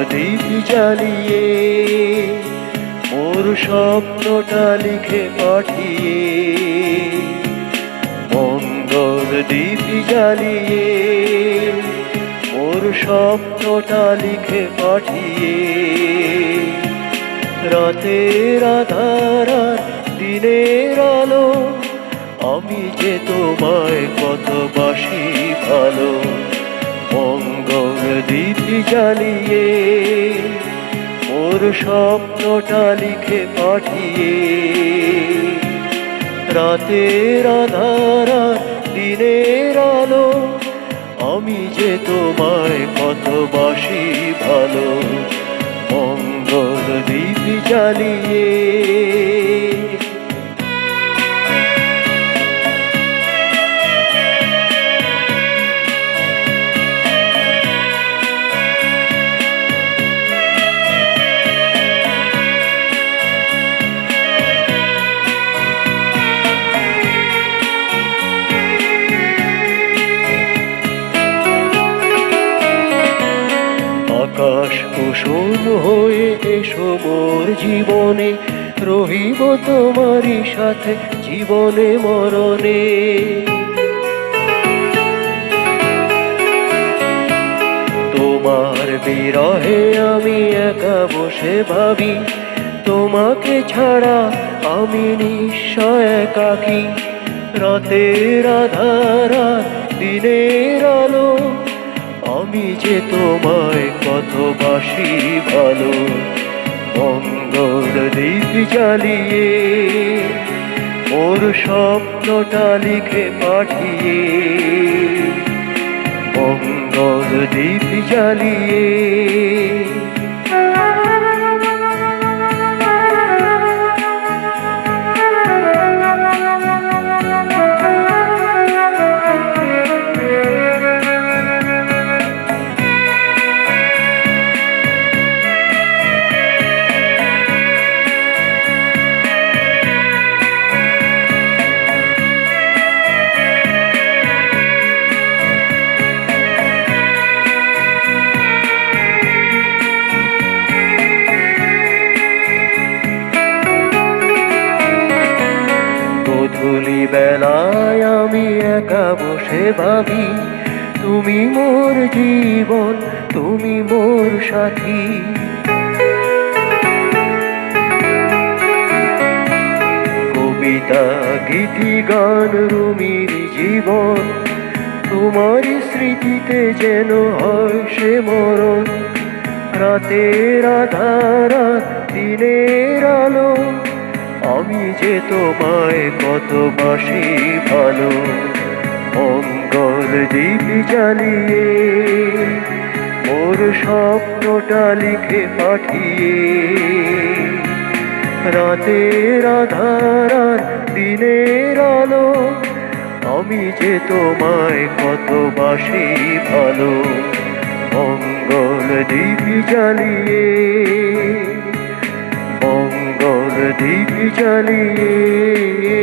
জ্বালিয়ে মোর স্বপ্নটা লিখে পাঠিয়ে মঙ্গল দ্বীপ জ্বালিয়ে মোর স্বপ্নটা লিখে পাঠিয়ে রাতের আধার দিনের আলো, আমি যে তোমায় কত বাসি ভালো। দ্বীপ জ্বালিয়ে মোর স্বপ্নটা লিখে পাঠিয়ে রাতের আধার দিনের আলো, আমি যে তোমায় কত বাসি ভালো, মঙ্গল দ্বীপ জ্বালিয়ে আকাশ হয়ে এসো মোর জীবনে, রহিব তোমারই সাথে জীবনে, মরণে। তোমার বিরহে আমি একা বসে ভাবি, তোমাকে ছাড়া আমি নিশ্চয় একাকী। রাতের আধার দিনের আলো আমি যে তোমায় কত বাসি ভালো, মঙ্গল দীপ জ্বালিয়ে, ওর স্বপ্নটা লিখে পাঠিয়ে, মঙ্গল দীপ জ্বালিয়ে বেলায় আমি একা বসে ভাবি, তুমি মোর জীবন, তুমি মোর সাথী। কবিতা, গীতি, গান, রুমির জীবন, তোমার স্মৃতিতে যেন হয় সে মরণ। রাতের আধার তোমায় কত বাসি ভালো মঙ্গল দ্বীপ জ্বালিয়ে, মোর স্বপ্নটা লিখে পাঠিয়ে। রাতের আধার দিনের আলো, আমি যে তোমায় কত বাসি ভালো মঙ্গল দ্বীপ জ্বালিয়ে, মঙ্গল দিবি জ্বালিয়ে